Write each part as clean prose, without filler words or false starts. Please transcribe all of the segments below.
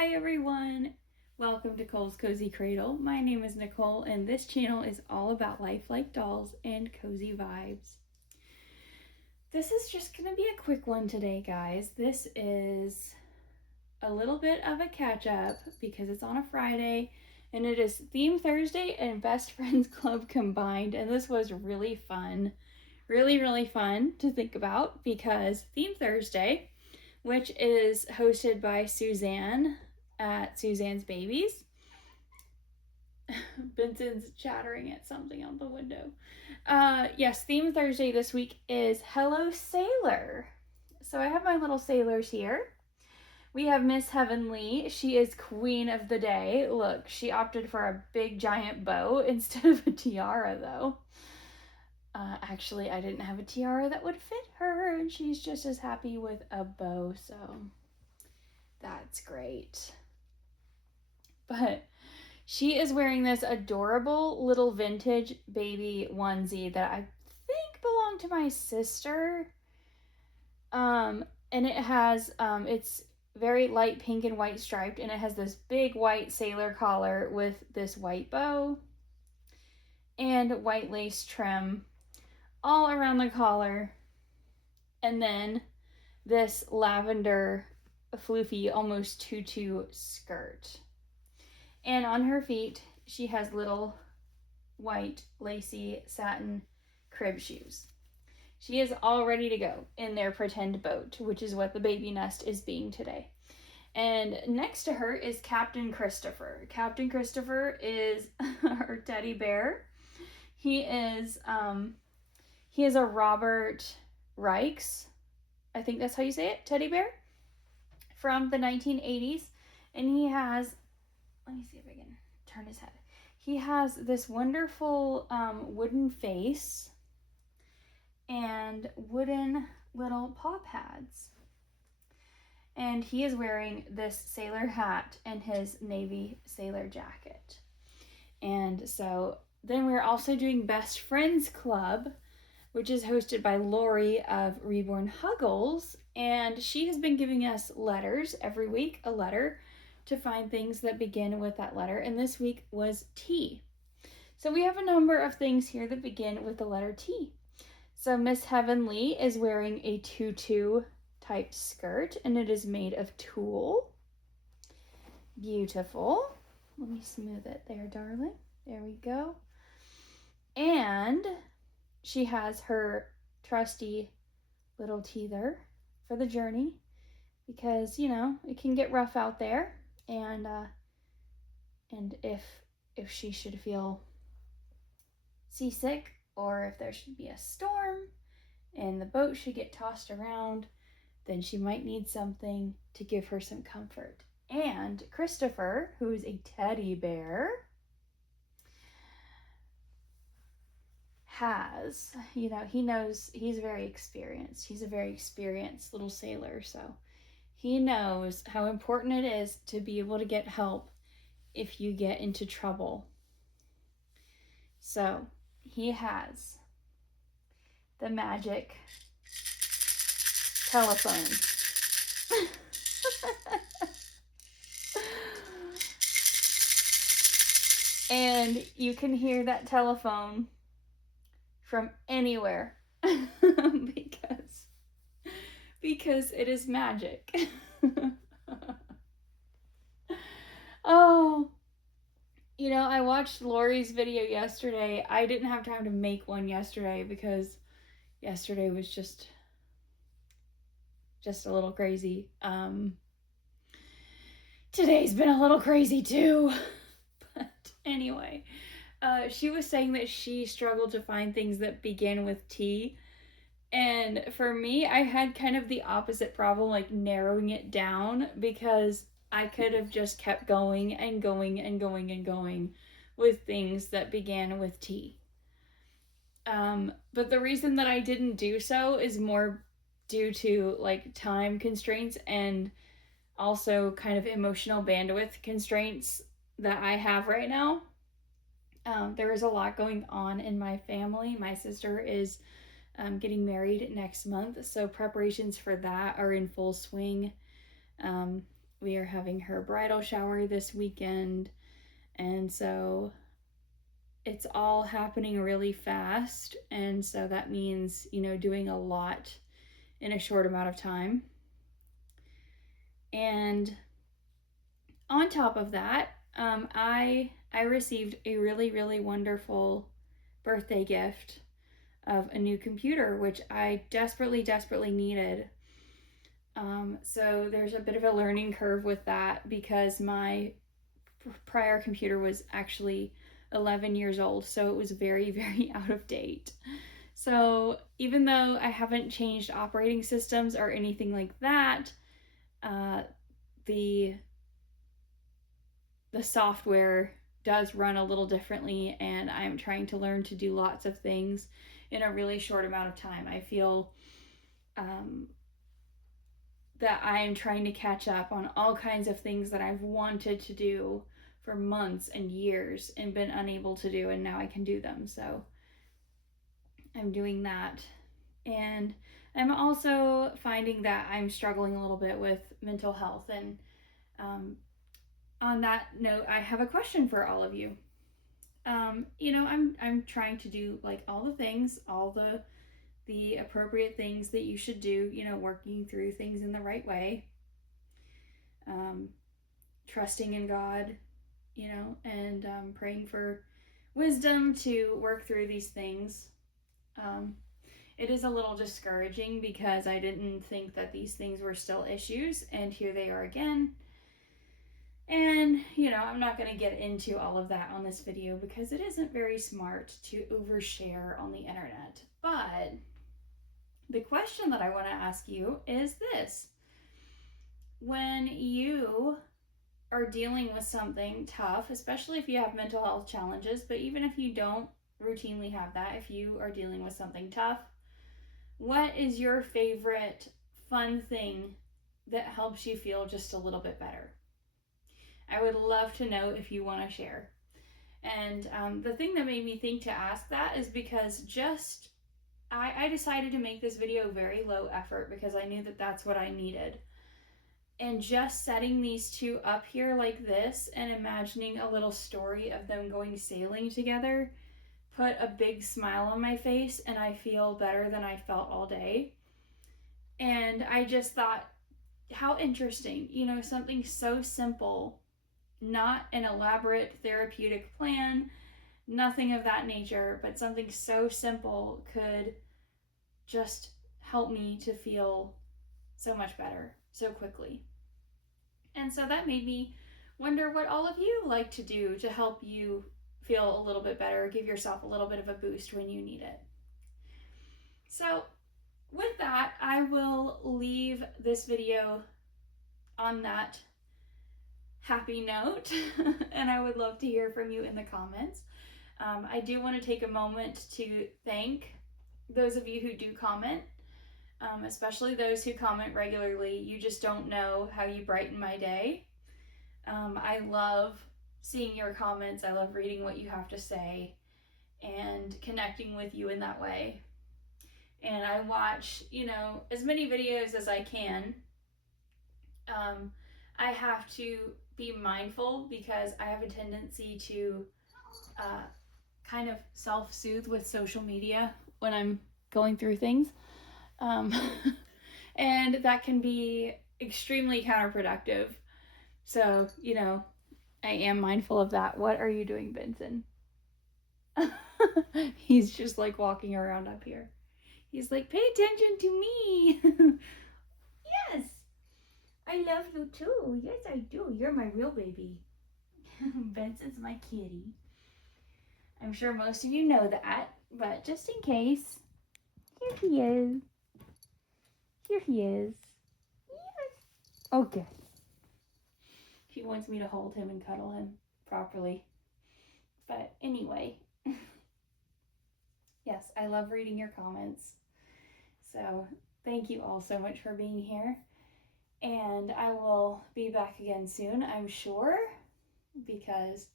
Hi everyone! Welcome to Cole's Cozy Cradle. My name is Nicole and this channel is all about life like dolls and cozy vibes. This is just going to be a quick one today, guys. This is a little bit of a catch up because it's on a Friday and it is Theme Thursday and Best Friends Club combined, and this was really fun. Really fun to think about because Theme Thursday, which is hosted by Suzanne at Suzanne's Babies. Benson's chattering at something out the window. Yes, Theme Thursday this week is Hello Sailor. So I have my little sailors here. We have Miss Heavenly. She is queen of the day. Look, she opted for a big giant bow instead of a tiara though. Actually, I didn't have a tiara that would fit her, and she's just as happy with a bow, so that's great. But she is wearing this adorable little vintage baby onesie that I think belonged to my sister. And it has, it's very light pink and white striped, and it has this big white sailor collar with this white bow and white lace trim all around the collar, and then this lavender floofy almost tutu skirt. And on her feet she has little white lacy satin crib shoes. She is all ready to go in their pretend boat, which is what the baby nest is being today. And next to her is Captain Christopher. Captain Christopher is her teddy bear. He is a Robert Reichs, I think that's how you say it, teddy bear from the 1980s. And he has, let me see if I can turn his head. He has this wonderful wooden face and wooden little paw pads. And he is wearing this sailor hat and his navy sailor jacket. And so then we're also doing Best Friends Club, which is hosted by Lori of Reborn Huggles. And she has been giving us letters every week, a letter to find things that begin with that letter. And this week was T. So we have a number of things here that begin with the letter T. So Miss Heavenly is wearing a tutu type skirt, and it is made of tulle. Beautiful. Let me smooth it there, darling. There we go. And she has her trusty little teether for the journey because, you know, it can get rough out there. And if she should feel seasick, or if there should be a storm and the boat should get tossed around, then she might need something to give her some comfort. And Christopher, who is a teddy bear, has, you know, he knows, he's very experienced. He's a very experienced little sailor, so he knows how important it is to be able to get help if you get into trouble. So he has the magic telephone. And you can hear that telephone from anywhere because it is magic. Oh, you know, I watched Lori's video yesterday. I didn't have time to make one yesterday because yesterday was just a little crazy. Today's been a little crazy too. But anyway, she was saying that she struggled to find things that begin with T. And for me, I had kind of the opposite problem, like narrowing it down, because I could have just kept going and going and going and going with things that began with T. But the reason that I didn't do so is more due to like time constraints and also kind of emotional bandwidth constraints that I have right now. There is a lot going on in my family. My sister is getting married next month, so preparations for that are in full swing. we are having her bridal shower this weekend, and so it's all happening really fast, and so that means, you know, doing a lot in a short amount of time. And on top of that, I received a really, really wonderful birthday gift of a new computer, which I desperately, desperately needed. So there's a bit of a learning curve with that because my prior computer was actually 11 years old, so it was very, very out of date. So even though I haven't changed operating systems or anything like that, the software does run a little differently, and I'm trying to learn to do lots of things in a really short amount of time. I feel that I am trying to catch up on all kinds of things that I've wanted to do for months and years and been unable to do, and now I can do them. So I'm doing that. And I'm also finding that I'm struggling a little bit with mental health. And on that note, I have a question for all of you. You know, I'm trying to do like all the things, all the appropriate things that you should do, you know, working through things in the right way, trusting in God, you know, and praying for wisdom to work through these things. It is a little discouraging because I didn't think that these things were still issues, and here they are again. And, you know, I'm not going to get into all of that on this video because it isn't very smart to overshare on the internet. But the question that I want to ask you is this. When you are dealing with something tough, especially if you have mental health challenges, but even if you don't routinely have that, if you are dealing with something tough, what is your favorite fun thing that helps you feel just a little bit better? I would love to know if you want to share. And the thing that made me think to ask that is because I decided to make this video very low effort because I knew that that's what I needed. And just setting these two up here like this and imagining a little story of them going sailing together put a big smile on my face, and I feel better than I felt all day. And I just thought, how interesting, you know, something so simple, not an elaborate therapeutic plan, nothing of that nature, but something so simple could just help me to feel so much better so quickly. And so that made me wonder what all of you like to do to help you feel a little bit better, give yourself a little bit of a boost when you need it. So with that, I will leave this video on that happy note, and I would love to hear from you in the comments. I do want to take a moment to thank those of you who do comment, especially those who comment regularly. You just don't know how you brighten my day. I love seeing your comments. I love reading what you have to say and connecting with you in that way. And I watch, you know, as many videos as I can. I have to be mindful because I have a tendency to kind of self-soothe with social media when I'm going through things. And that can be extremely counterproductive. So, you know, I am mindful of that. What are you doing, Benson? He's just like walking around up here. He's like, pay attention to me. Yes, I love you too. Yes, I do. You're my real baby. Benson's my kitty. I'm sure most of you know that, but just in case, here he is. Here he is. Yes. Okay. He wants me to hold him and cuddle him properly. But anyway, yes, I love reading your comments. So thank you all so much for being here. And I will be back again soon, I'm sure, because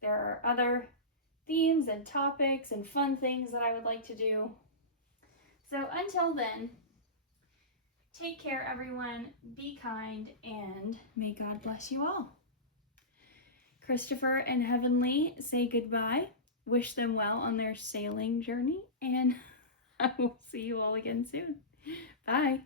there are other themes and topics and fun things that I would like to do. So until then, Take care, everyone. Be kind, and may God bless you all. Christopher and Heavenly say goodbye. Wish them well on their sailing journey, and I will see you all again soon. Bye.